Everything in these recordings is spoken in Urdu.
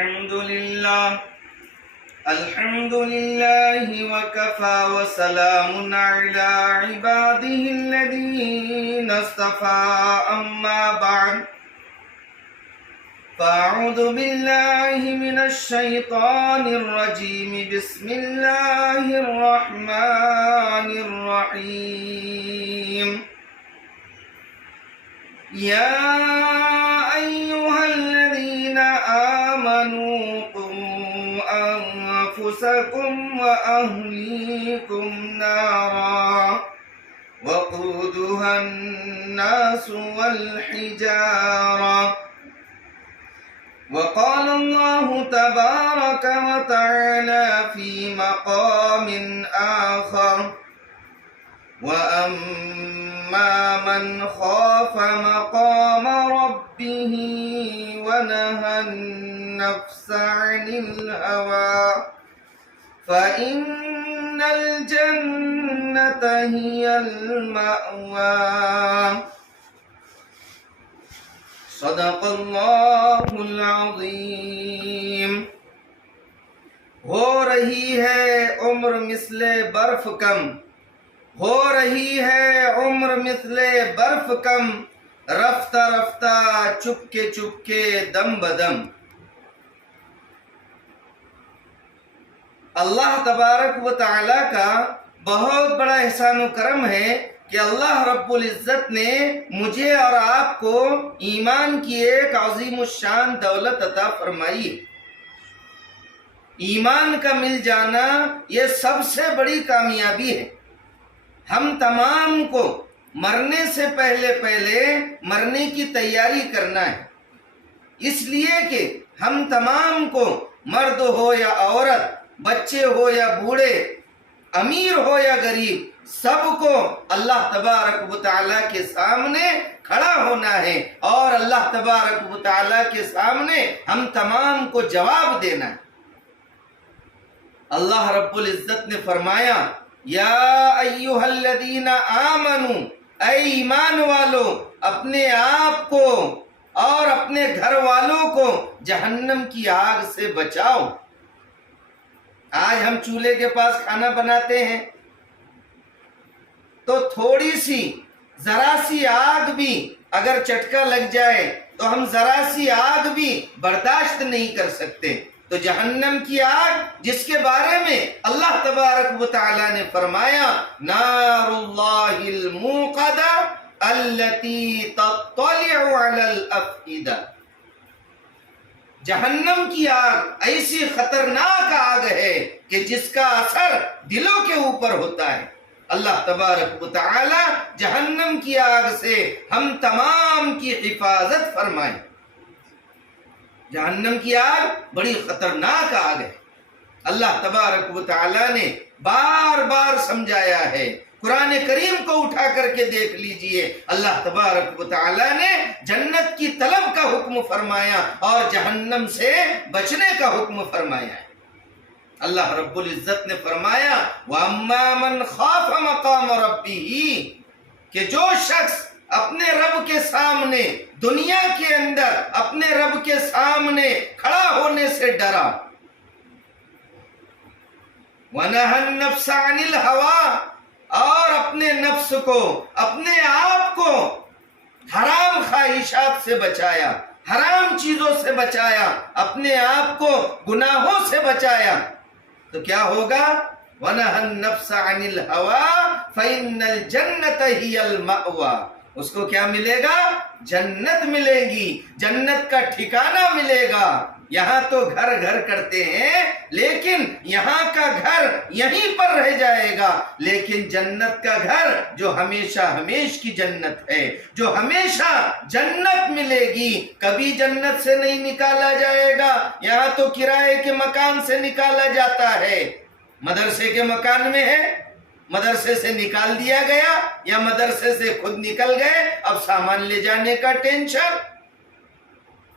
الحمد لله وكفى وسلام على عباده الذين اصطفى أما بعد فأعوذ بالله من الشيطان الرجيم بسم الله الرحمن الرحيم يا أيها الذين آمنوا قوا أنفسكم وأهليكم نارا وقودها الناس والحجارة وقال الله تبارك وتعالى في مقام آخر وأما من خاف مقام ربه ونهى النفس عن الهوى فإن الجنة هي المأوى صدق اللہ العظیم۔ ہو رہی ہے عمر مثل برف کم، ہو رہی ہے عمر مثل برف کم، رفتہ رفتہ چپکے دم بدم۔ اللہ تبارک و تعالی کا بہت بڑا احسان و کرم ہے کہ اللہ رب العزت نے مجھے اور آپ کو ایمان کی ایک عظیم الشان دولت عطا فرمائی ہے۔ ایمان کا مل جانا یہ سب سے بڑی کامیابی ہے۔ ہم تمام کو مرنے سے پہلے مرنے کی تیاری کرنا ہے، اس لیے کہ ہم تمام کو مرد ہو یا عورت، بچے ہو یا بوڑھے، امیر ہو یا غریب، سب کو اللہ تبارک و تعالیٰ کے سامنے کھڑا ہونا ہے اور اللہ تبارک و تعالیٰ کے سامنے ہم تمام کو جواب دینا ہے۔ اللہ رب العزت نے فرمایا یا ایہا الذین آمنوا، اے ایمان والو، اپنے آپ کو اور اپنے گھر والوں کو جہنم کی آگ سے بچاؤ۔ آج ہم چولہے کے پاس کھانا بناتے ہیں تو تھوڑی سی ذرا سی آگ بھی اگر چٹکا لگ جائے تو ہم ذرا سی آگ بھی برداشت نہیں کر سکتے۔ تو جہنم کی آگ جس کے بارے میں اللہ تبارک و تعالی نے فرمایا نار اللہ الموقدہ التي تطلع علی الافئدہ، جہنم کی آگ ایسی خطرناک آگ ہے کہ جس کا اثر دلوں کے اوپر ہوتا ہے۔ اللہ تبارک و تعالی جہنم کی آگ سے ہم تمام کی حفاظت فرمائے۔ جہنم کی آگ بڑی خطرناک آگ ہے۔ اللہ تبارک و تعالی نے بار بار سمجھایا ہے۔ قرآن کریم کو اٹھا کر کے دیکھ لیجئے، اللہ تبارک و تعالی نے جنت کی طلب کا حکم فرمایا اور جہنم سے بچنے کا حکم فرمایا ہے۔ اللہ رب العزت نے فرمایا وَأَمَّا مَنْ خَافَ مَقَامَ رَبِّهِ، کہ جو شخص اپنے رب کے سامنے دنیا کے اندر اپنے رب کے سامنے کھڑا ہونے سے ڈرا، وَنَهَى النَّفْسَ عَنِ الْهَوَىٰ، اور اپنے نفس کو اپنے آپ کو حرام خواہشات سے بچایا، حرام چیزوں سے بچایا، اپنے آپ کو گناہوں سے بچایا، تو کیا ہوگا؟ وَنَهَى النَّفْسَ عَنِ الْهَوَىٰ فَإِنَّ الْجَنَّةَ هِيَ الْمَأْوَىٰ، اس کو کیا ملے گا؟ جنت ملے گی، جنت کا ٹھکانہ ملے گا۔ یہاں تو گھر گھر کرتے ہیں لیکن یہاں کا گھر یہیں پر رہ جائے گا، لیکن جنت کا گھر جو ہمیشہ ہمیش کی جنت ہے، جو ہمیشہ جنت ملے گی، کبھی جنت سے نہیں نکالا جائے گا۔ یہاں تو کرائے کے مکان سے نکالا جاتا ہے، مدرسے کے مکان میں ہے، مدرسے سے نکال دیا گیا یا مدرسے سے خود نکل گئے، اب سامان لے جانے کا ٹینشن،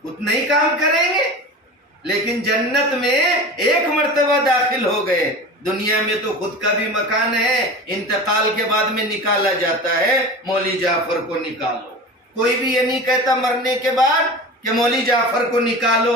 اتنا ہی کام کریں گے۔ لیکن جنت میں ایک مرتبہ داخل ہو گئے، دنیا میں تو خود کا بھی مکان ہے، انتقال کے بعد میں نکالا جاتا ہے مولوی جعفر کو نکالو، کوئی بھی یہ نہیں کہتا مرنے کے بعد کہ مولوی جعفر کو نکالو،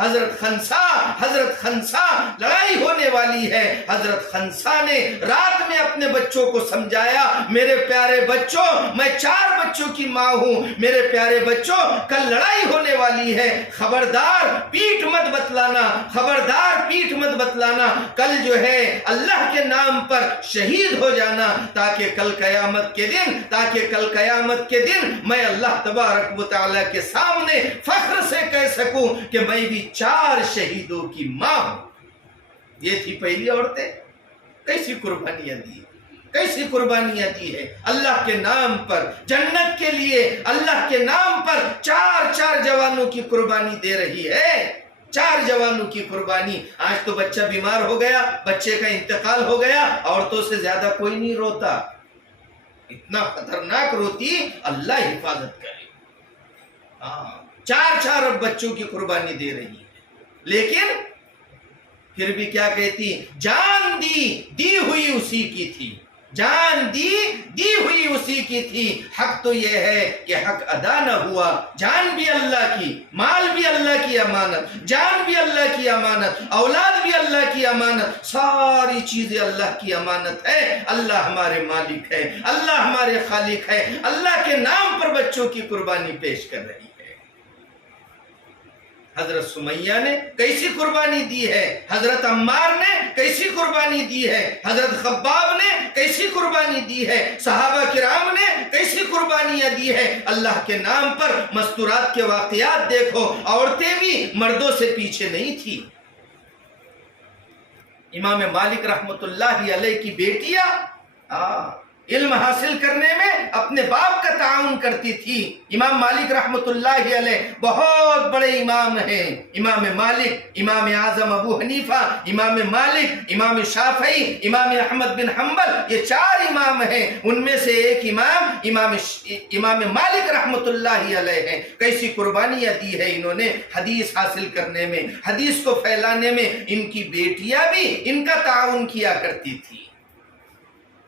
حضرت خنسا لڑائی ہونے والی ہے. حضرت خنسا نے رات میں اپنے بچوں کو سمجھایا, میرے پیارے بچوں, میں 4 بچوں کی ماں ہوں, میرے پیارے بچوں, کل لڑائی ہونے والی ہے, خبردار پیٹھ مت بتلانا, خبردار پیٹھ مت بتلانا, کل جو ہے اللہ کے نام پر شہید ہو جانا, تاکہ کل قیامت کے دن میں اللہ تبارک و تعالیٰ کے سامنے فخر سے کہہ سکوں کہ میں بھی 4 شہیدوں کی ماں ہوں. یہ تھی پہلی عورتیں. کیسی قربانیاں دی ہے اللہ کے نام پر, جنت کے لیے اللہ کے نام پر 4 جوانوں کی قربانی دے رہی ہے. 4 جوانوں کی قربانی. آج تو بچہ بیمار ہو گیا, بچے کا انتقال ہو گیا, عورتوں سے زیادہ کوئی نہیں روتا. اتنا خطرناک روتی, اللہ حفاظت کرے. 4 بچوں کی قربانی دے رہی ہے, لیکن پھر بھی کیا کہتی, جان دی ہوئی اسی کی تھی, جان دی ہوئی اسی کی تھی. حق تو یہ ہے کہ حق ادا نہ ہوا. جان بھی اللہ کی, مال بھی اللہ کی امانت, جان بھی اللہ کی امانت, اولاد بھی اللہ کی امانت, ساری چیزیں اللہ کی امانت ہے. اللہ ہمارے مالک ہے, اللہ ہمارے خالق ہے. اللہ کے نام پر بچوں کی قربانی پیش کر رہی ہے. حضرت سمیہ نے کیسی قربانی دی ہے, حضرت عمار نے کیسی قربانی دی ہے, حضرت خباب نے کیسی قربانی دی ہے, صحابہ کرام نے کیسی قربانیاں دی ہے اللہ کے نام پر. مستورات کے واقعات دیکھو, عورتیں بھی مردوں سے پیچھے نہیں تھی. امام مالک رحمت اللہ علیہ کی بیٹیاں علم حاصل کرنے میں اپنے باپ کا تعاون کرتی تھی. امام مالک رحمت اللہ علیہ بہت بڑے امام ہیں. امام مالک, امام اعظم ابو حنیفہ, امام مالک, امام شافعی, امام احمد بن حنبل, یہ 4 امام ہیں. ان میں سے ایک امام مالک رحمت اللہ علیہ ہیں. کیسی قربانیاں دی ہے انہوں نے حدیث حاصل کرنے میں, حدیث کو پھیلانے میں. ان کی بیٹیاں بھی ان کا تعاون کیا کرتی تھی.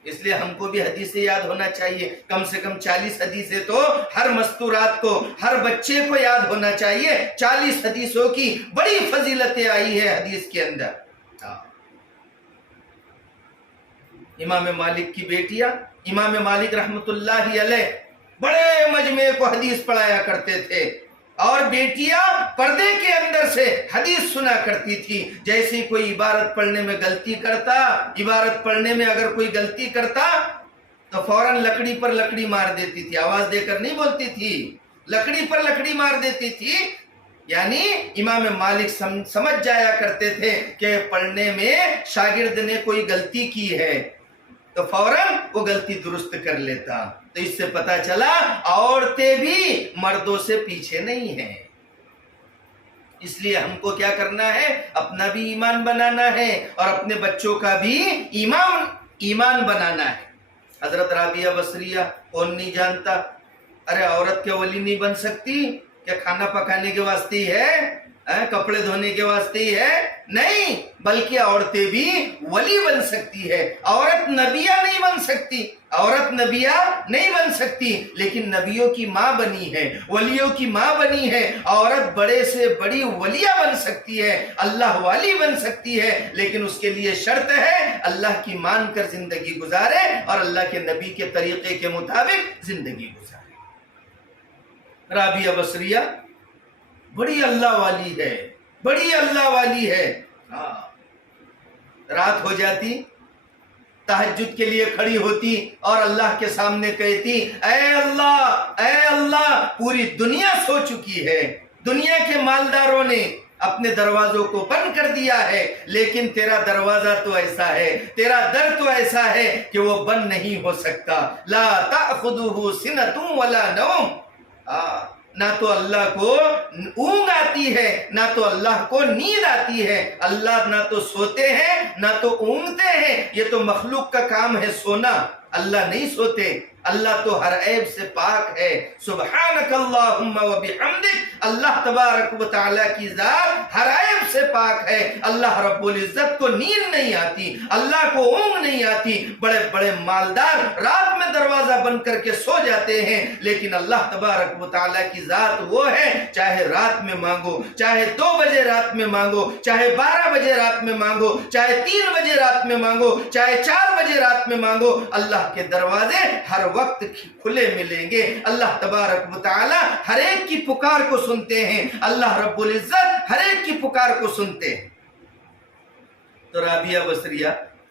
اس لیے ہم کو بھی حدیثیں یاد ہونا چاہیے. کم سے کم 40 حدیثیں تو ہر مستورات کو, ہر بچے کو یاد ہونا چاہیے. 40 حدیثوں کی بڑی فضیلتیں آئی ہے حدیث کے اندر. امام مالک کی بیٹیاں, امام مالک رحمت اللہ علیہ بڑے مجمع کو حدیث پڑھایا کرتے تھے, اور بیٹیاں پردے کے اندر سے حدیث سنا کرتی تھی. جیسے کوئی عبارت پڑھنے میں غلطی کرتا, عبارت پڑھنے میں اگر کوئی غلطی کرتا تو فوراً لکڑی پر لکڑی مار دیتی تھی. آواز دے کر نہیں بولتی تھی, لکڑی پر لکڑی مار دیتی تھی. یعنی امام مالک سمجھ جایا کرتے تھے کہ پڑھنے میں شاگرد نے کوئی غلطی کی ہے تو فوراً وہ غلطی درست کر لیتا. تو اس سے پتا چلا عورتیں بھی مردوں سے پیچھے نہیں ہیں. اس لیے ہم کو کیا کرنا ہے, اپنا بھی ایمان بنانا ہے اور اپنے بچوں کا بھی ایمان بنانا ہے. حضرت رابعہ بصریہ کون نہیں جانتا, ارے عورت کے ولی نہیں بن سکتی کیا کھانا پکانے کے واسطے ہی ہے, کپڑے دھونے کے واسطے ہی ہے؟ نہیں, بلکہ عورتیں بھی ولی بن سکتی ہے. عورت نبیہ نہیں بن سکتی, عورت نبیہ نہیں بن سکتی, لیکن نبیوں کی ماں بنی ہے, ولیوں کی ماں بنی ہے. عورت بڑے سے بڑی ولیہ بن سکتی ہے, اللہ والی بن سکتی ہے, لیکن اس کے لیے شرط ہے اللہ کی مان کر زندگی گزارے اور اللہ کے نبی کے طریقے کے مطابق زندگی گزارے. رابعہ بصریہ بڑی اللہ والی ہے, بڑی اللہ والی ہے. رات ہو جاتی, تہجد کے لیے کھڑی ہوتی اور اللہ کے سامنے کہتی, اے اللہ, پوری دنیا سو چکی ہے, دنیا کے مالداروں نے اپنے دروازوں کو بند کر دیا ہے, لیکن تیرا دروازہ تو ایسا ہے, تیرا در تو ایسا ہے کہ وہ بند نہیں ہو سکتا. لا تأخذہ سنۃ ولا نوم, نہ تو اللہ کو اونگ آتی ہے, نہ تو اللہ کو نیند آتی ہے. اللہ نہ تو سوتے ہیں نہ تو اونگتے ہیں, یہ تو مخلوق کا کام ہے سونا. اللہ نہیں سوتے، اللہ تو ہر عیب سے پاک ہے۔ سبحانک اللہم و بحمدک، اللہ تبارک و تعالیٰ کی ذات ہر عیب سے پاک ہے۔ اللہ رب العزت کو نیند نہیں آتی، اللہ کو اونگ نہیں آتی۔ بڑے بڑے مالدار رات میں دروازہ بند کر کے سو جاتے ہیں، لیکن اللہ تبارک و تعالیٰ کی ذات وہ ہے، چاہے رات میں مانگو، چاہے 2 بجے رات میں مانگو، چاہے 12 بجے رات میں مانگو، چاہے 3 بجے رات میں مانگو، چاہے 4 بجے رات میں مانگو، اللہ کے دروازے ہر وقت کھلے ملیں گے۔ اللہ تبارک و تعالی ہر ایک کی پکار کو سنتے ہیں، اللہ رب العزت ہر ایک کی پکار کو سنتے ہیں۔ تو رابعہ بصریہ،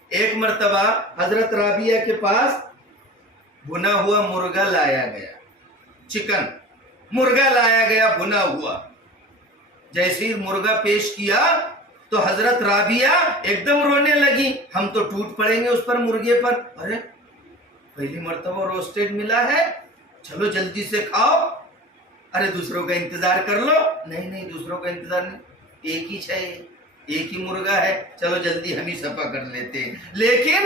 ایک مرتبہ حضرت رابعہ کے پاس بھنا ہوا مرغا لایا گیا، چکن مرغا لایا گیا بھنا ہوا۔ جیسے ہی مرغا پیش کیا تو حضرت رابعہ ایک دم رونے لگی، ہم تو ٹوٹ پڑیں گے اس پر، مرغے پر۔ ارے پہلی مرتبہ روسٹیڈ ملا ہے، چلو جلدی سے کھاؤ۔ ارے دوسروں کا انتظار کر لو۔ نہیں دوسروں کا انتظار نہیں، ایک ہی چاہیے، ایک ہی مرغا ہے، چلو جلدی ہم ہی سفا کر لیتے ہیں۔ لیکن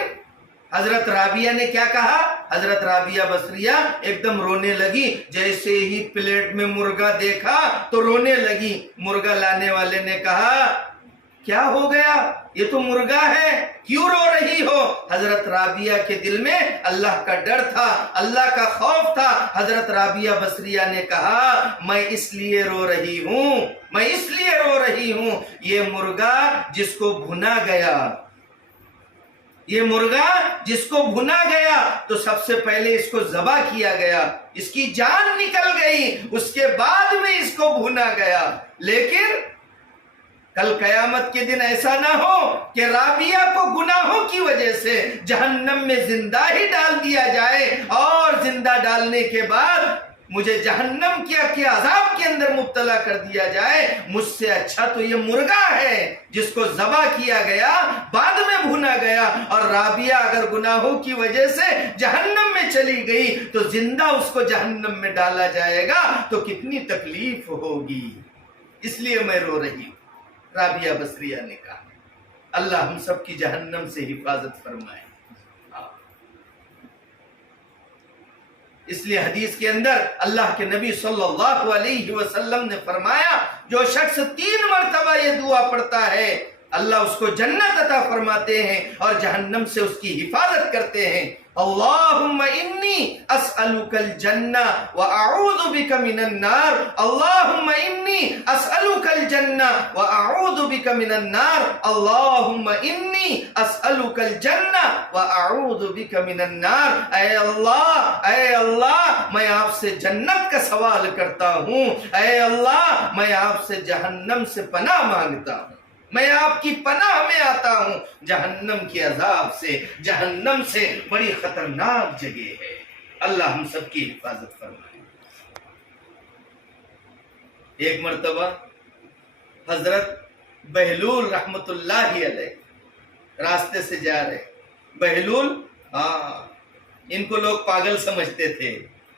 حضرت رابعہ نے کیا کہا؟ حضرت رابعہ بصریہ ایک دم رونے لگی، جیسے ہی پلیٹ میں مرغا دیکھا تو رونے لگی۔ مرغا لانے والے نے کہا کیا ہو گیا؟ یہ تو مرغا ہے، کیوں رو رہی ہو؟ حضرت رابعہ کے دل میں اللہ کا ڈر تھا، اللہ کا خوف تھا۔ حضرت رابعہ بصریہ نے کہا میں اس لیے رو رہی ہوں، میں اس لیے رو رہی ہوں، یہ مرغا جس کو بھنا گیا، یہ مرغا جس کو بھنا گیا تو سب سے پہلے اس کو ذبح کیا گیا، اس کی جان نکل گئی، اس کے بعد میں اس کو بھنا گیا۔ لیکن کل قیامت کے دن ایسا نہ ہو کہ رابعہ کو گناہوں کی وجہ سے جہنم میں زندہ ہی ڈال دیا جائے، اور زندہ ڈالنے کے بعد مجھے جہنم کے عذاب کے اندر مبتلا کر دیا جائے۔ مجھ سے اچھا تو یہ مرغا ہے جس کو ذبح کیا گیا، بعد میں بھونا گیا، اور رابعہ اگر گناہوں کی وجہ سے جہنم میں چلی گئی تو زندہ اس کو جہنم میں ڈالا جائے گا تو کتنی تکلیف ہوگی، اس لیے میں رو رہی ہوں۔ رابعہ بصریہ نے کہا اللہ ہم سب کی جہنم سے حفاظت فرمائے۔ اس لیے حدیث کے اندر اللہ کے نبی صلی اللہ علیہ وسلم نے فرمایا جو شخص 3 مرتبہ یہ دعا پڑھتا ہے اللہ اس کو جنت عطا فرماتے ہیں اور جہنم سے اس کی حفاظت کرتے ہیں۔ اللہم انی اسألک الجنہ واعوذ بک من النار، اللہم انی اسألک الجنہ واعوذ بک من النار، اللہم انی اسألک الجنہ واعوذ بک من النار۔ اے اللہ میں آپ سے جنت کا سوال کرتا ہوں، اے اللہ میں آپ سے جہنم سے پناہ مانگتا ہوں، میں آپ کی پناہ میں آتا ہوں جہنم کے عذاب سے۔ جہنم سے بڑی خطرناک جگہ ہے، اللہ ہم سب کی حفاظت فرمائے۔ ایک مرتبہ حضرت بہلول رحمت اللہ علیہ راستے سے جا رہے، بہلول ان کو لوگ پاگل سمجھتے تھے،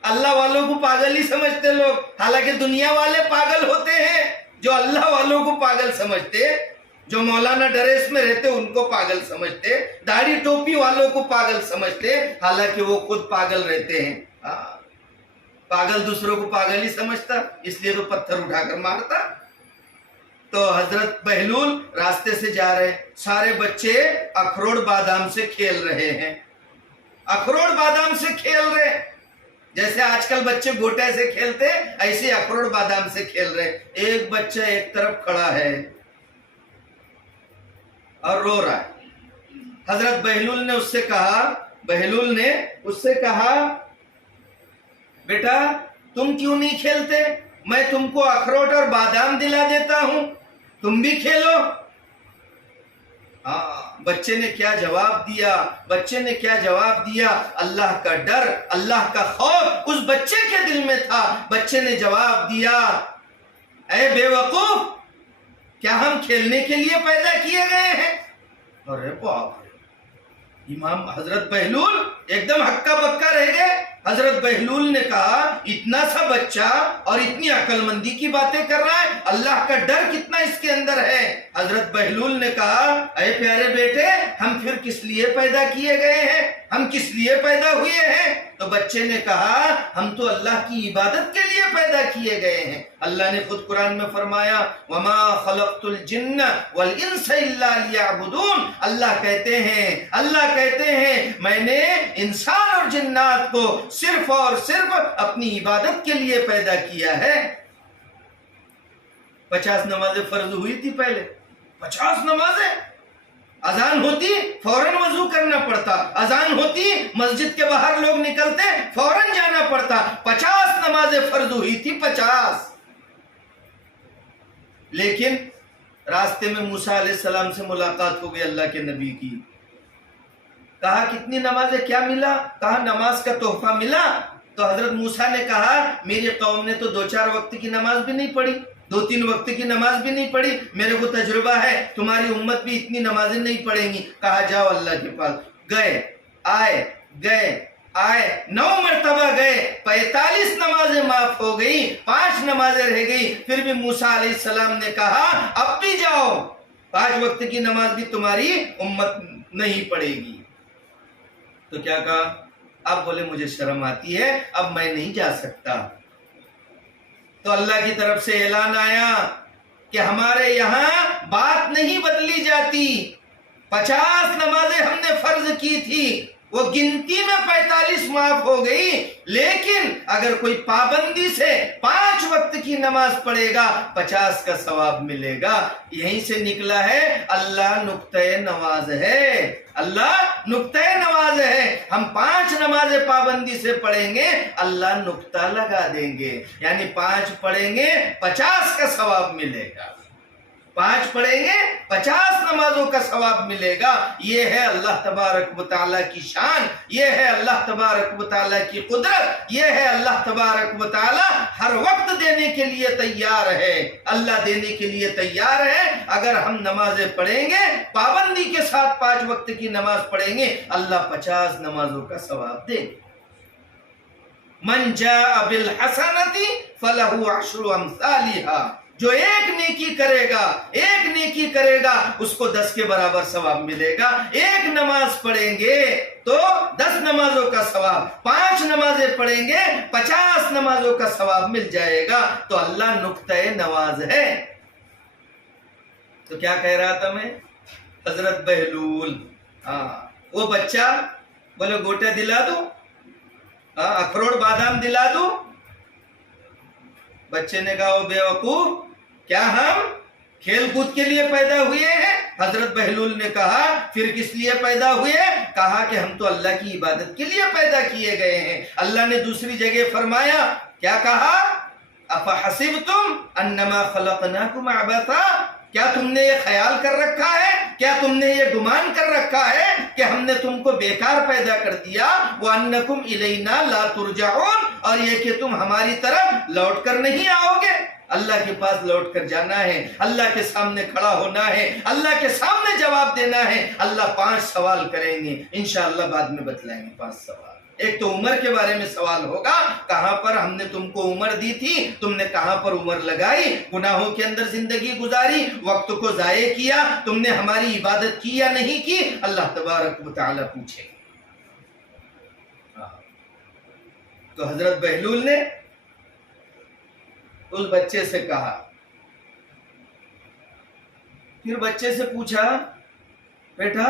اللہ والوں کو پاگل ہی سمجھتے لوگ، حالانکہ دنیا والے پاگل ہوتے ہیں جو اللہ والوں کو پاگل سمجھتے، جو مولانا ڈریس میں رہتے ان کو پاگل سمجھتے، داڑھی ٹوپی والوں کو پاگل سمجھتے، حالانکہ وہ خود پاگل رہتے ہیں۔ پاگل دوسروں کو پاگل ہی سمجھتا، اس لیے تو پتھر اٹھا کر مارتا۔ تو حضرت بہلول راستے سے جا رہے، سارے بچے اخروٹ بادام سے کھیل رہے ہیں، اخروٹ بادام سے کھیل رہے، جیسے آج کل بچے گوٹے سے کھیلتے ایسے اخروٹ بادام سے کھیل رہے۔ ایک بچہ ایک طرف کھڑا ہے اور رو رہا ہے۔ حضرت بہلول نے اس سے کہا بیٹا تم کیوں نہیں کھیلتے؟ میں تم کو اخروٹ اور بادام دلا دیتا ہوں، تم بھی کھیلو۔ بچے نے کیا جواب دیا؟ اللہ کا ڈر، اللہ کا خوف اس بچے کے دل میں تھا۔ بچے نے جواب دیا اے بے وقوف، کیا ہم کھیلنے کے لیے پیدا کیے گئے ہیں؟ ارے باپ رے، امام حضرت بہلول ایک دم ہکا بکا رہ گئے۔ حضرت بہلول نے کہا اتنا سا بچہ اور اتنی عقل مندی کی باتیں کر رہا ہے، اللہ کا ڈر کتنا اس کے اندر ہے۔ حضرت بہلول نے کہا اے پیارے بیٹے، ہم پھر کس لیے پیدا کیے گئے ہیں، ہم کس لیے پیدا ہوئے ہیں؟ تو بچے نے کہا ہم تو اللہ کی عبادت کے لیے پیدا کیے گئے ہیں۔ اللہ نے خود قرآن میں فرمایا وما خلقت الجن والانس الا لیعبدون۔ اللہ کہتے ہیں میں نے انسان اور جنات کو صرف اور صرف اپنی عبادت کے لیے پیدا کیا ہے۔ 50 نمازیں فرض ہوئی تھی پہلے، 50 نمازیں، اذان ہوتی فوراً وضو کرنا پڑتا، اذان ہوتی مسجد کے باہر لوگ نکلتے فوراً جانا پڑتا، 50 نمازیں فرض ہوئی تھی، 50۔ لیکن راستے میں موسیٰ علیہ السلام سے ملاقات ہو گئی اللہ کے نبی کی، کہا کتنی نمازیں، کیا ملا؟ کہا نماز کا تحفہ ملا۔ تو حضرت موسیٰ نے کہا میری قوم نے تو 2-4 وقت کی نماز بھی نہیں پڑھی، 2-3 وقت کی نماز بھی نہیں پڑھی، میرے کو تجربہ ہے تمہاری امت بھی اتنی نمازیں نہیں پڑھیں گی۔ کہا جاؤ اللہ کے پاس، گئے 9 مرتبہ گئے، 45 نمازیں معاف ہو گئی، 5 نمازیں رہ گئی۔ پھر بھی موسیٰ علیہ السلام نے کہا اب بھی جاؤ، 5 وقت کی نماز بھی تمہاری امت نہیں پڑھے گی۔ تو کیا کہا؟ اب بولے مجھے شرم آتی ہے، اب میں نہیں جا سکتا۔ تو اللہ کی طرف سے اعلان آیا کہ ہمارے یہاں بات نہیں بدلی جاتی، 50 نمازیں ہم نے فرض کی تھی، وہ گنتی میں 45 معاف ہو گئی، لیکن اگر کوئی پابندی سے 5 وقت کی نماز پڑھے گا 50 کا ثواب ملے گا۔ یہیں سے نکلا ہے اللہ نقطۂ نواز ہے، اللہ نقطۂ نواز ہے۔ ہم 5 نمازیں پابندی سے پڑھیں گے، اللہ نقطہ لگا دیں گے، یعنی 5 پڑھیں گے 50 کا ثواب ملے گا، 5 پڑھیں گے 50 نمازوں کا ثواب ملے گا۔ یہ ہے اللہ تبارک و تعالیٰ کی شان، یہ ہے اللہ تبارک و تعالیٰ کی قدرت، یہ ہے اللہ تبارک و تعالیٰ ہر وقت دینے کے لیے تیار ہے، اللہ دینے کے لیے تیار ہے۔ اگر ہم نمازیں پڑھیں گے پابندی کے ساتھ، 5 وقت کی نماز پڑھیں گے، اللہ 50 نمازوں کا ثواب دے گا۔ من جاء بالحسنۃ فلہ عشر امثالھا، جو ایک نیکی کرے گا اس کو 10 کے برابر ثواب ملے گا۔ ایک نماز پڑھیں گے تو 10 نمازوں کا ثواب، 5 نمازیں پڑھیں گے 50 نمازوں کا ثواب مل جائے گا۔ تو اللہ نقطۂ نواز ہے۔ تو کیا کہہ رہا تھا میں؟ حضرت بہلول، وہ بچہ بولے گوٹے دلا دو، اخروٹ بادام دلا دو۔ بچے نے کہا وہ بے وقوف، کیا ہم کھیل کود کے لیے پیدا ہوئے ہیں؟ حضرت بہلول نے کہا پھر کس لیے پیدا ہوئے؟ کہا کہ ہم تو اللہ کی عبادت کے لیے پیدا کیے گئے ہیں۔ اللہ نے دوسری جگہ فرمایا، کیا کہا؟ افحسبتم انما خلقناکم عبثا، کیا تم نے یہ خیال کر رکھا ہے، کیا تم نے یہ گمان کر رکھا ہے کہ ہم نے تم کو بیکار پیدا کر دیا؟ وَأَنَّكُمْ إِلَيْنَا لَا تُرْجَعُونَ، اور یہ کہ تم ہماری طرف لوٹ کر نہیں آؤ گے۔ اللہ کے پاس لوٹ کر جانا ہے، اللہ کے سامنے کھڑا ہونا ہے، اللہ کے سامنے جواب دینا ہے۔ اللہ 5 سوال کریں گے، انشاءاللہ بعد میں بتلائیں گے 5 سوال۔ ایک تو عمر کے بارے میں سوال ہوگا، کہاں پر ہم نے تم کو عمر دی تھی، تم نے کہاں پر عمر لگائی، گناہوں کے اندر زندگی گزاری، وقت کو ضائع کیا، تم نے ہماری عبادت کی یا نہیں کی، اللہ تبارک و تعالیٰ پوچھے گا۔ تو حضرت بہلول نے اس بچے سے کہا، پھر بچے سے پوچھا بیٹا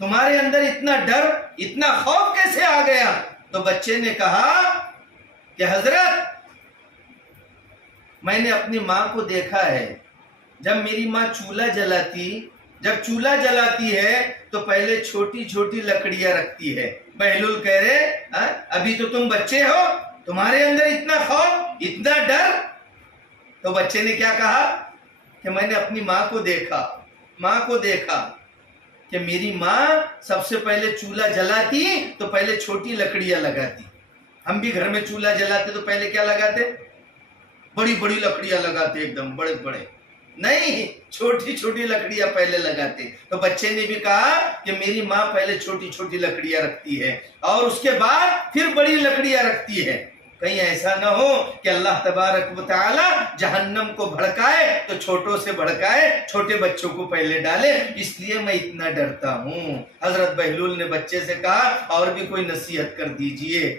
تمہارے اندر اتنا ڈر، اتنا خوف کیسے آ گیا؟ تو بچے نے کہا کہ حضرت میں نے اپنی ماں کو دیکھا ہے، جب میری ماں چولہا جلاتی ہے تو پہلے چھوٹی چھوٹی لکڑیاں رکھتی ہے۔ بہلول کہہ رہے ابھی تو تم بچے ہو، تمہارے اندر اتنا خوف، اتنا ڈر؟ تو بچے نے کیا کہا کہ میں نے اپنی ماں کو دیکھا کہ میری ماں سب سے پہلے چولہا جلاتی تو پہلے چھوٹی لکڑیاں لگاتی۔ ہم بھی گھر میں چولہا جلاتے تو پہلے کیا لگاتے؟ بڑی بڑی لکڑیاں لگاتے، ایک دم بڑے بڑے، نہیں، چھوٹی چھوٹی لکڑیاں پہلے لگاتے. تو بچے نے بھی کہا کہ میری ماں پہلے چھوٹی چھوٹی لکڑیاں رکھتی ہے اور اس کے بعد پھر بڑی لکڑیاں رکھتی ہے. کہیں ایسا نہ ہو کہ اللہ تبارک و تعالی جہنم کو بھڑکائے تو چھوٹوں سے بھڑکائے، چھوٹے بچوں کو پہلے ڈالے. اس لیے میں اتنا ڈرتا ہوں. حضرت بہلول نے بچے سے کہا اور بھی کوئی نصیحت کر دیجئے.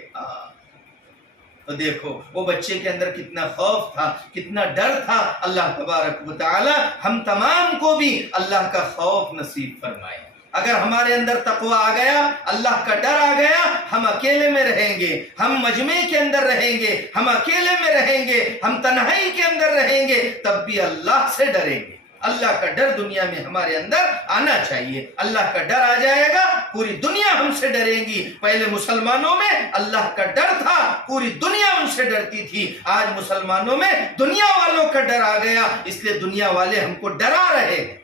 تو دیکھو وہ بچے کے اندر کتنا خوف تھا، کتنا ڈر تھا. اللہ تبارک و تعالی ہم تمام کو بھی اللہ کا خوف نصیب فرمائے. اگر ہمارے اندر تقوی آ گیا، اللہ کا ڈر آ گیا، ہم اکیلے میں رہیں گے، ہم مجمع کے اندر رہیں گے، ہم اکیلے میں رہیں گے، ہم تنہائی کے اندر رہیں گے، تب بھی اللہ سے ڈریں گے. اللہ کا ڈر دنیا میں ہمارے اندر آنا چاہیے. اللہ کا ڈر آ جائے گا، پوری دنیا ہم سے ڈرے گی. پہلے مسلمانوں میں اللہ کا ڈر تھا، پوری دنیا ان سے ڈرتی تھی. آج مسلمانوں میں دنیا والوں کا ڈر آ گیا، اس لیے دنیا والے ہم کو ڈرا رہے ہیں.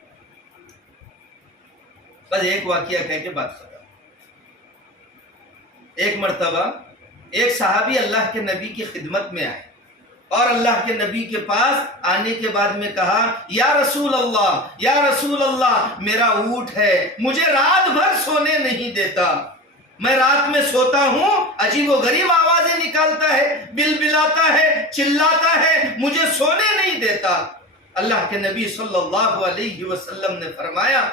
بس ایک واقعہ کہہ کے بات ختم. ایک مرتبہ ایک صحابی اللہ کے نبی کی خدمت میں آئے اور اللہ کے نبی کے پاس آنے کے بعد میں کہا، یا رسول اللہ، یا رسول اللہ، میرا اونٹ ہے، مجھے رات بھر سونے نہیں دیتا. میں رات میں سوتا ہوں، عجیب و غریب آوازیں نکالتا ہے، بلبلاتا ہے، چلاتا ہے، مجھے سونے نہیں دیتا. اللہ کے نبی صلی اللہ علیہ وسلم نے فرمایا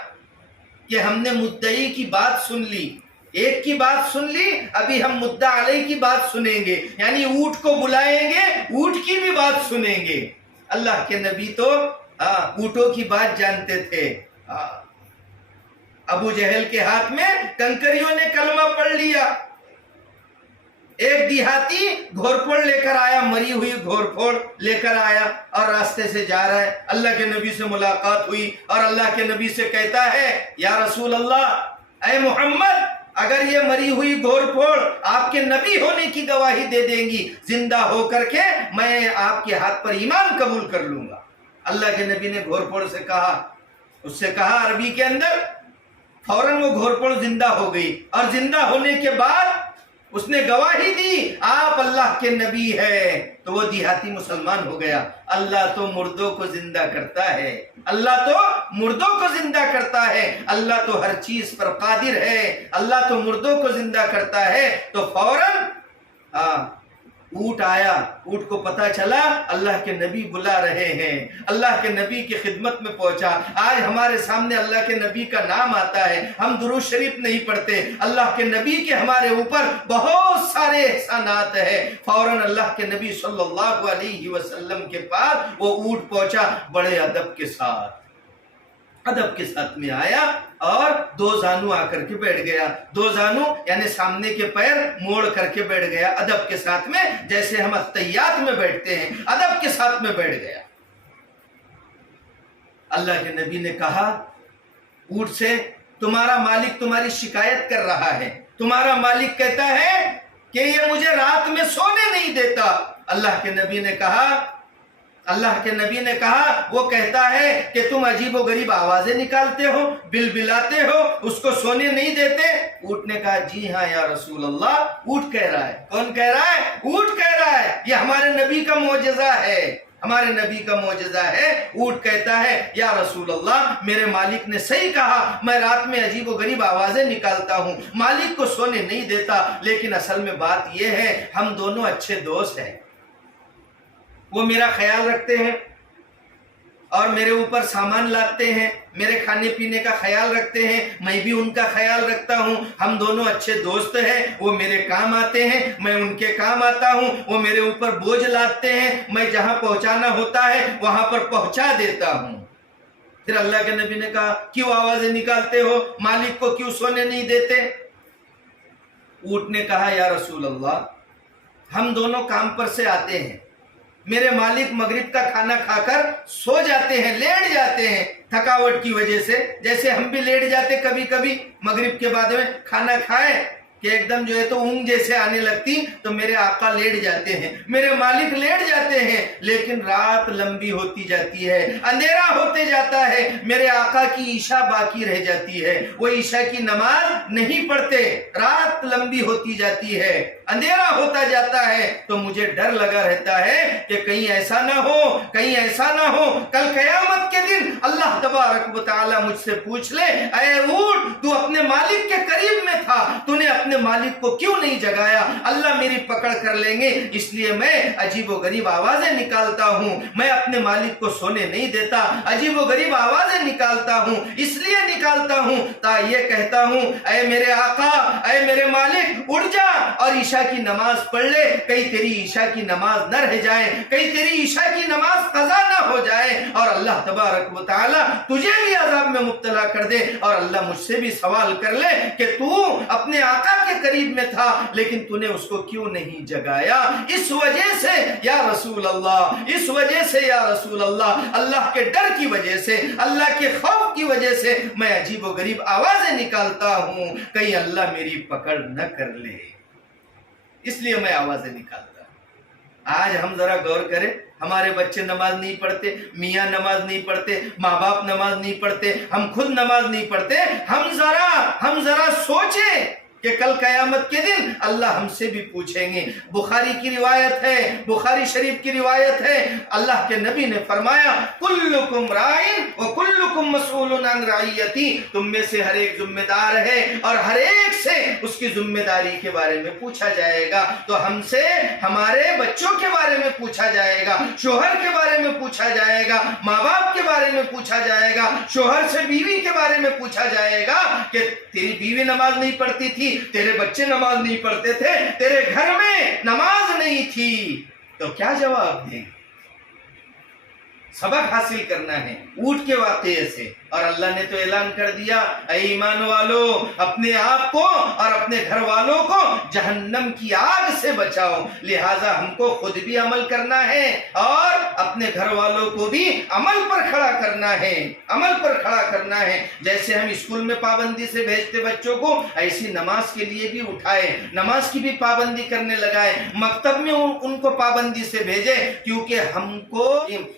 کہ ہم نے مدعی کی بات سن لی، ایک کی بات سن لی، ابھی ہم مدعا علیہ کی بات سنیں گے، یعنی اونٹ کو بلائیں گے، اونٹ کی بھی بات سنیں گے. اللہ کے نبی تو اونٹوں کی بات جانتے تھے. ابو جہل کے ہاتھ میں کنکریوں نے کلمہ پڑھ لیا. ایک دیہاتی گھورپھوڑ لے کر آیا، مری ہوئی گھورپھوڑ لے کر آیا اور راستے سے جا رہا ہے. اللہ کے نبی سے ملاقات ہوئی اور اللہ کے نبی سے کہتا ہے، یا رسول اللہ، اے محمد، اگر یہ مری ہوئی گھورپھوڑ آپ کے نبی ہونے کی گواہی دے دیں گی، زندہ ہو کر کے میں آپ کے ہاتھ پر ایمان قبول کر لوں گا. اللہ کے نبی نے گھورپھوڑ سے کہا، اس سے کہا عربی کے اندر، فوراً وہ گھورپھوڑ زندہ ہو گئی اور زندہ ہونے کے بعد اس نے گواہی دی آپ اللہ کے نبی ہے. تو وہ دیہاتی مسلمان ہو گیا. اللہ تو مردوں کو زندہ کرتا ہے، اللہ تو مردوں کو زندہ کرتا ہے، اللہ تو ہر چیز پر قادر ہے، اللہ تو مردوں کو زندہ کرتا ہے. تو فوراً اونٹ آیا. اونٹ کو پتا چلا اللہ کے نبی بلا رہے ہیں، اللہ کے نبی کی خدمت میں پہنچا. آج ہمارے سامنے اللہ کے نبی کا نام آتا ہے، ہم درود شریف نہیں پڑھتے. اللہ کے نبی کے ہمارے اوپر بہت سارے احسانات ہیں. فوراً اللہ کے نبی صلی اللہ علیہ وسلم کے پاس وہ اونٹ پہنچا، بڑے ادب کے ساتھ میں آیا اور دو زانو آ کر کے بیٹھ گیا. دو زانو یعنی سامنے کے پیر موڑ کر کے بیٹھ گیا ادب کے ساتھ میں، جیسے ہم اتحیات میں بیٹھتے ہیں، ادب کے ساتھ میں بیٹھ گیا. اللہ کے نبی نے کہا اونٹ سے، تمہارا مالک تمہاری شکایت کر رہا ہے، تمہارا مالک کہتا ہے کہ یہ مجھے رات میں سونے نہیں دیتا. اللہ کے نبی نے کہا وہ کہتا ہے کہ تم عجیب و غریب آوازیں نکالتے ہو، بلبلاتے ہو، اس کو سونے نہیں دیتے. اونٹ نے کہا جی ہاں یا رسول اللہ. اونٹ کہہ رہا ہے. کون کہہ رہا ہے؟ اونٹ کہہ رہا ہے. یہ ہمارے نبی کا معجزہ ہے، ہمارے نبی کا معجزہ ہے. اونٹ کہتا ہے یا رسول اللہ، میرے مالک نے صحیح کہا، میں رات میں عجیب و غریب آوازیں نکالتا ہوں، مالک کو سونے نہیں دیتا. لیکن اصل میں بات یہ ہے ہم دونوں اچھے دوست ہیں، وہ میرا خیال رکھتے ہیں اور میرے اوپر سامان لاتے ہیں، میرے کھانے پینے کا خیال رکھتے ہیں، میں بھی ان کا خیال رکھتا ہوں. ہم دونوں اچھے دوست ہیں، وہ میرے کام آتے ہیں، میں ان کے کام آتا ہوں. وہ میرے اوپر بوجھ لاتے ہیں، میں جہاں پہنچانا ہوتا ہے وہاں پر پہنچا دیتا ہوں. پھر اللہ کے نبی نے کہا کیوں آوازیں نکالتے ہو، مالک کو کیوں سونے نہیں دیتے؟ اونٹ نے کہا یا رسول اللہ، ہم دونوں کام پر سے آتے ہیں، میرے مالک مغرب کا کھانا کھا کر سو جاتے ہیں، لیٹ جاتے ہیں تھکاوٹ کی وجہ سے، جیسے ہم بھی لیٹ جاتے کبھی کبھی مغرب کے بعد میں کھانا کھائے کہ ایک دم جو ہے تو اونگ جیسے آنے لگتی تو میرے آقا لیٹ جاتے ہیں، میرے مالک لیٹ جاتے ہیں، لیکن رات لمبی ہوتی جاتی ہے، اندھیرا ہوتے جاتا ہے، میرے آقا کی عشاء باقی رہ جاتی ہے، وہ عشاء کی نماز نہیں پڑھتے، رات لمبی ہوتی جاتی ہے، اندھیرا ہوتا جاتا ہے، تو مجھے ڈر لگا رہتا ہے کہ کہیں ایسا نہ ہو، کہیں ایسا نہ ہو کل قیامت کے دن اللہ تبارک و تعالی مجھ سے پوچھ لے، اے اونٹ تو اپنے مالک کے قریب میں تھا، تو نے اپنے مالک کو کیوں نہیں جگایا؟ اللہ میری پکڑ کر لیں گے، اس لیے میں عجیب و غریب آوازیں نکالتا ہوں، میں اپنے مالک کو سونے نہیں دیتا، عجیب و غریب آوازیں نکالتا ہوں، اس لیے نکالتا ہوں تا یہ کہتا ہوں اے میرے آقا، اے میرے مالک اٹھ جا اور عشاء کی نماز پڑھ لے، کہیں تیری عشاء کی نماز نہ رہ جائے، کہیں تیری عشاء کی نماز قضا نہ ہو جائے اور اللہ تبارک و تعالی تجھے بھی عذاب میں مبتلا کر دے، اور اللہ مجھ سے بھی سوال کر لے کہ تو اپنے آقا کے قریب میں تھا لیکن تو نے اس کو کیوں نہیں جگایا؟ اس وجہ سے یا رسول اللہ، اس وجہ سے یا رسول اللہ، اللہ کے ڈر کی وجہ سے، اللہ کے خوف کی وجہ سے میں عجیب و غریب آوازیں نکالتا ہوں، کہیں اللہ میری پکڑ نہ کر لے، اس لیے میں آوازیں نکالتا ہوں۔ آج ہم ذرا غور کریں، ہمارے بچے نماز نہیں پڑھتے، میاں نماز نہیں پڑھتے، ماں باپ نماز نہیں پڑھتے، ہم خود نماز نہیں پڑھتے، ہم ذرا سوچیں کہ کل قیامت کے دن اللہ ہم سے بھی پوچھیں گے۔ بخاری کی روایت ہے، بخاری شریف کی روایت ہے، اللہ کے نبی نے فرمایا کلکم رائن وکلکم مسئول عن رعیتی، تم میں سے ہر ایک ذمہ دار ہے اور ہر ایک سے اس کی ذمہ داری کے بارے میں پوچھا جائے گا۔ تو ہم سے ہمارے بچوں کے بارے میں پوچھا جائے گا، شوہر کے بارے میں پوچھا جائے گا، ماں باپ کے بارے میں پوچھا جائے گا، شوہر سے بیوی کے بارے میں پوچھا جائے گا کہ تیری بیوی نماز نہیں پڑھتی تھی، تیرے بچے نماز نہیں پڑھتے تھے، تیرے گھر میں نماز نہیں تھی، تو کیا جواب دیں؟ سبق حاصل کرنا ہے اونٹ کے واقعے سے، اور اللہ نے تو اعلان کر دیا اے ایمان والو اپنے آپ کو اور اپنے گھر والوں کو جہنم کی آگ سے بچاؤ، لہٰذا ہم کو خود بھی عمل کرنا ہے اور اپنے گھر والوں کو بھی عمل پر کھڑا کرنا ہے، عمل پر کھڑا کرنا ہے۔ جیسے ہم اسکول میں پابندی سے بھیجتے بچوں کو، ایسی نماز کے لیے بھی اٹھائے، نماز کی بھی پابندی کرنے لگائے، مکتب میں ان کو پابندی سے بھیجے، کیونکہ ہم کو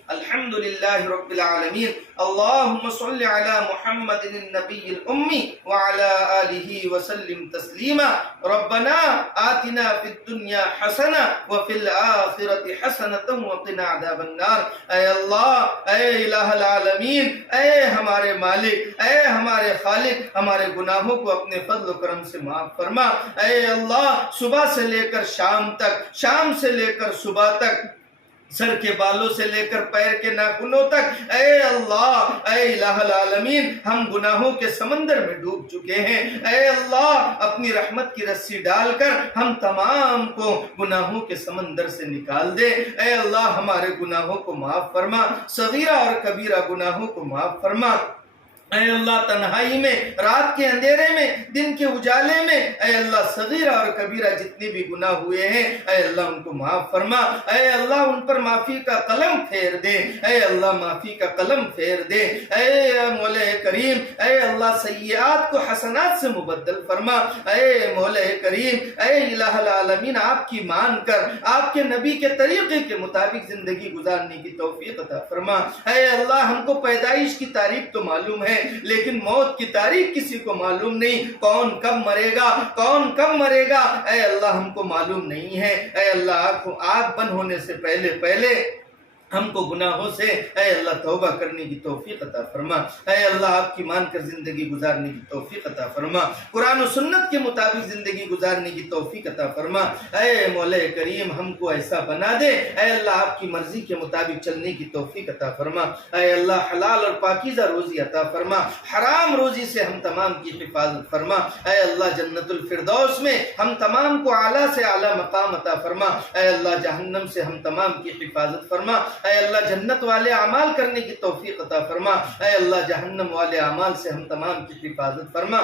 الحمدللہ رب العالمین اللہم صلی علی محمد النبی الأمی وعلی آلہ وسلم تسلیما ربنا آتنا فی الدنیا حسنہ وفی الآخرة حسنة وقنا عذاب النار۔ اے اللہ، اے الہ العالمین، اے ہمارے مالک، اے ہمارے خالق، ہمارے گناہوں کو اپنے فضل و کرم سے معاف فرما۔ اے اللہ، صبح سے لے کر شام تک، شام سے لے کر صبح تک، سر کے بالوں سے لے کر پیر کے ناخنوں تک، اے اللہ، اے الہ العالمین، ہم گناہوں کے سمندر میں ڈوب چکے ہیں، اے اللہ اپنی رحمت کی رسی ڈال کر ہم تمام کو گناہوں کے سمندر سے نکال دے، اے اللہ ہمارے گناہوں کو معاف فرما، صغیرہ اور کبیرہ گناہوں کو معاف فرما۔ اے اللہ تنہائی میں، رات کے اندھیرے میں، دن کے اجالے میں، اے اللہ صغیرہ اور کبیرہ جتنے بھی گناہ ہوئے ہیں اے اللہ ان کو معاف فرما، اے اللہ ان پر معافی کا قلم پھیر دے، اے اللہ معافی کا قلم پھیر دے، اے مولا کریم، اے اللہ سیئات کو حسنات سے مبدل فرما، اے مولا کریم، اے الہ العالمین آپ کی مان کر آپ کے نبی کے طریقے کے مطابق زندگی گزارنے کی توفیق عطا فرما۔ اے اللہ ہم کو پیدائش کی تاریخ تو معلوم ہے لیکن موت کی تاریخ کسی کو معلوم نہیں، کون کب مرے گا، کون کب مرے گا، اے اللہ ہم کو معلوم نہیں ہے، اے اللہ آگ بند ہونے سے پہلے پہلے ہم کو گناہوں سے اے اللہ توبہ کرنے کی توفیق عطا فرما، اے اللہ آپ کی مان کر زندگی گزارنے کی توفیق عطا فرما، قرآن و سنت کے مطابق زندگی گزارنے کی توفیق عطا فرما، اے مولا کریم ہم کو ایسا بنا دے، اے اللہ آپ کی مرضی کے مطابق چلنے کی توفیق عطا فرما، اے اللہ حلال اور پاکیزہ روزی عطا فرما، حرام روزی سے ہم تمام کی حفاظت فرما، اے اللہ جنت الفردوس میں ہم تمام کو اعلیٰ سے اعلیٰ مقام عطا فرما، اے اللہ جہنم سے ہم تمام کی حفاظت فرما، اے اللہ جنت والے اعمال کرنے کی توفیق عطا فرما، اے اللہ جہنم والے اعمال سے ہم تمام کی حفاظت فرما۔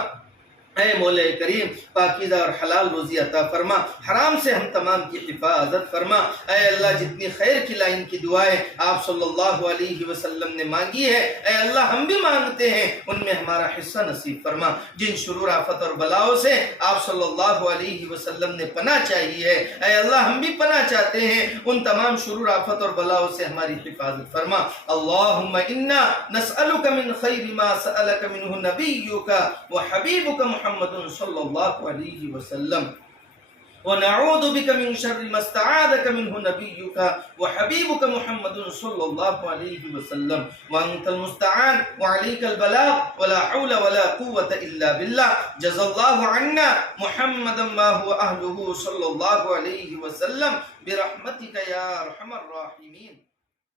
اے مولا کریم پاکیزہ اور حلال روزی عطا فرما، حرام سے ہم تمام کی حفاظت فرما۔ اے اللہ جتنی خیر کی لائن کی دعائیں آپ صلی اللہ علیہ وسلم نے مانگی ہے، اے اللہ ہم بھی مانگتے ہیں ان میں ہمارا حصہ نصیب فرما۔ جن شرور آفت اور بلاؤں سے آپ صلی اللہ علیہ وسلم نے پناہ چاہی ہے، اے اللہ ہم بھی پناہ چاہتے ہیں، ان تمام شرور آفت اور بلاؤں سے ہماری حفاظت فرما۔ اللہم انا نسألک من خیر ما سألک منہ نبیک و حبیبک محمد صلی اللہ علیہ وسلم، ونعوذ بك من شر ما استعاذك منه نبيك وحبيبك محمد صلى الله عليه وسلم، وأنت المستعان وعليك البلاغ ولا حول ولا قوة إلا بالله۔ جزا الله عنا محمدا ما هو أهله صلى الله عليه وسلم برحمتك يا أرحم الراحمين۔